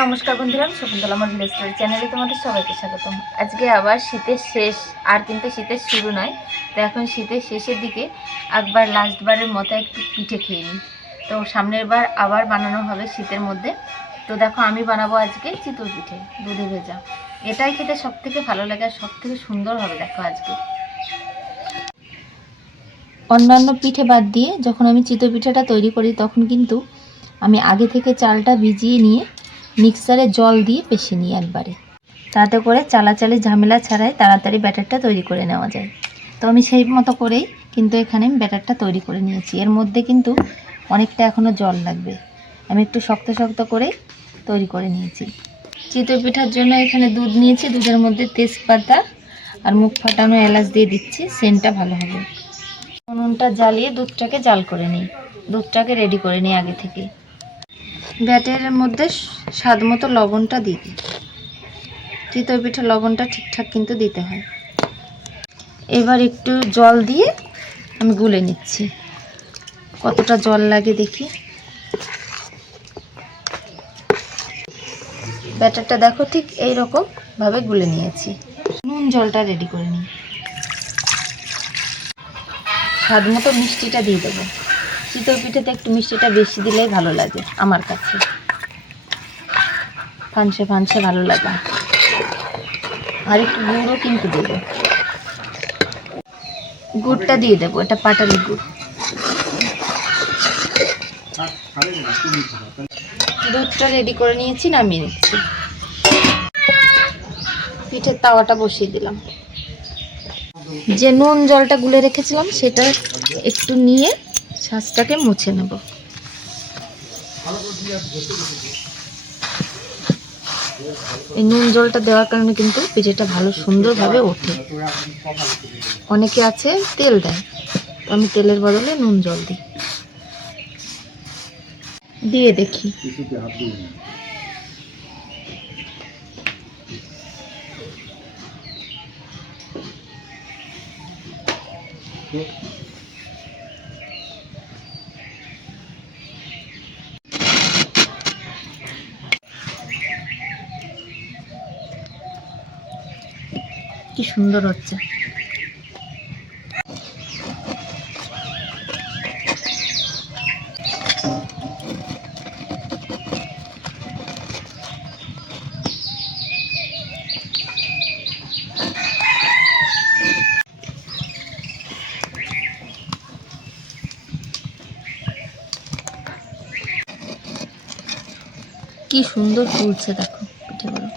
নমস্কার বন্ধুরা, আমি শকুন্তলা আমার ভিলেজ স্টোরি চ্যানেলে তোমাদের সবাইকে স্বাগতম। আজকে আবার শীতের শেষ, আর কিন্তু শীতের শুরু নয়। তো এখন শীতের শেষের দিকে একবার লাস্টবারের মতো একটু পিঠে খেয়ে নিই। তো সামনের বার আবার বানানো হবে শীতের মধ্যে। তো দেখো, আমি বানাবো আজকে চিতই পিঠে, দুধে ভেজা। এটাই খেতে সব থেকে ভালো লাগে আর সব থেকে সুন্দর হবে। দেখো, আজকে অন্যান্য পিঠে বাদ দিয়ে যখন আমি চিতই পিঠাটা তৈরি করি, তখন কিন্তু আমি আগে থেকে চালটা ভিজিয়ে নিয়ে মিক্সারে জল দিয়ে পেষে নিই একবারে, তাতে করে চালাচালি ঝামেলা ছাড়াই তাড়াতাড়ি ব্যাটারটা তৈরি করে নেওয়া যায়। তো আমি সেই মতো করেই কিন্তু এখানে ব্যাটারটা তৈরি করে নিয়েছি। এর মধ্যে কিন্তু অনেকটা এখনও জল লাগবে। আমি একটু শক্ত শক্ত করেই তৈরি করে নিয়েছি। চিতই পিঠার জন্য এখানে দুধ নিয়েছি, দুধের মধ্যে তেজপাতা আর মুখ ফাটানো এলাচ দিয়ে দিচ্ছি, সেন্টটা ভালো হবে। উনুনটা জ্বালিয়ে দুধটাকে জাল করে নিই, দুধটাকে রেডি করে নিই আগে থেকে। ব্যাটারের মধ্যে স্বাদ মতো লবণটা দিয়ে দিই। চিতই পিঠে লবণটা ঠিকঠাক কিন্তু দিতে হয়। এবার একটু জল দিয়ে আমি গুলে নিচ্ছি, কতটা জল লাগে দেখি। ব্যাটারটা দেখো, ঠিক এইরকম ভাবে গুলে নিয়েছি। নুন জলটা রেডি করে নিই। স্বাদ মতো মিষ্টিটা দিয়ে দেবো। চিতই পিঠেতে একটু মিষ্টিটা বেশি দিলেই ভালো লাগে আমার কাছে, ফানসে ফানসে ভালো লাগে। আর একটু গুড়ও কিন্তু দেবো, গুড়টা দিয়ে দেবো, এটা পাটালি গুড়। দুধটা রেডি করে নিয়েছি, নামিয়ে নিচ্ছি। পিঠের তাওয়াটা বসিয়ে দিলাম। যে নুন জলটা গুলে রেখেছিলাম সেটা একটু নিয়ে ছাঁচটাকে মুছে নেব। এই নুন জলটা দেওয়ার কারণে কিন্তু পিঠেটা ভালো সুন্দরভাবে ওঠে। অনেকে আছে তেল দেয়, তো আমি তেলের বদলে নুন জল দিই। দিয়ে দেখি। কি সুন্দর হচ্ছে। কি সুন্দর ফুলছে দেখো পিঠেগুলো।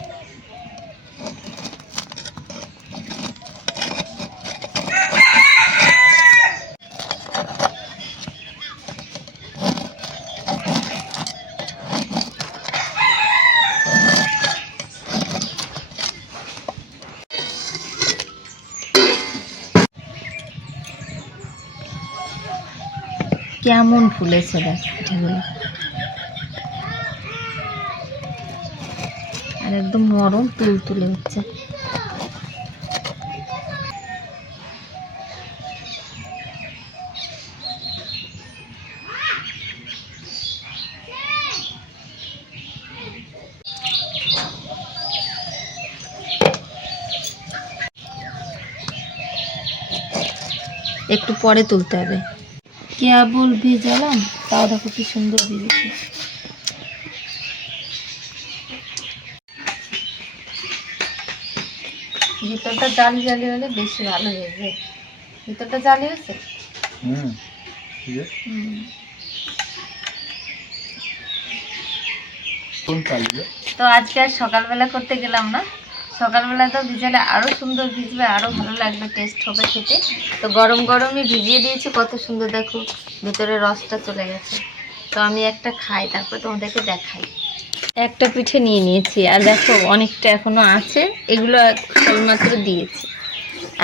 কেমন ফুলেছে দেখ পিঠেগুলো, আর একদম নরম তুলতুলে হচ্ছে। একটু পরে তুলতে হবে। কেবল ভিজালাম, তাও দেখো কি সুন্দর ভিজেছে। ভিতরটা জালি জালি হলে বেশি ভালো হয়েছে। ভিতরটা জালি হয়েছে। তো আজকে আর সকালবেলা করতে গেলাম না। সকালবেলা তো ভিজালে আরো সুন্দর ভিজবে, আরো ভালো লাগবে, টেস্ট হবে খেতে। তো গরম গরমই ভিজিয়ে দিয়েছি, কত সুন্দর দেখো ভিতরে রসটা চলে গেছে। তো আমি একটা খাই, তারপর তোমাদেরকে দেখাই। একটা পিঠে নিয়ে নিয়েছি, আর দেখো অনেকটা এখনো আছে। এগুলো সবেমাত্র দিয়েছি,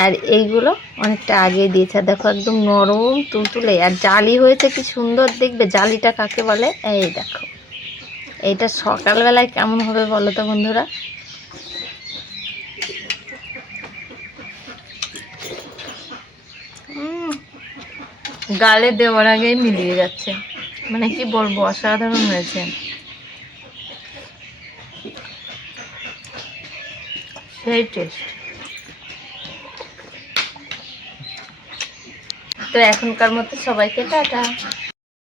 আর এইগুলো অনেকটা আগে দিয়েছে। আর দেখো একদম নরম তুলতুলে, আর জালি হয়েছে কি সুন্দর। দেখবে জালিটা কাকে বলে? এই দেখো, এইটা সকালবেলায় কেমন হবে বলো তো বন্ধুরা। গালে দেওয়ার আগেই মিলিয়ে যাচ্ছে, মানে কি বলবো, অসাধারণ হয়েছে। সেই টেস্ট। তো এখনকার মতো সবাইকে টাটা।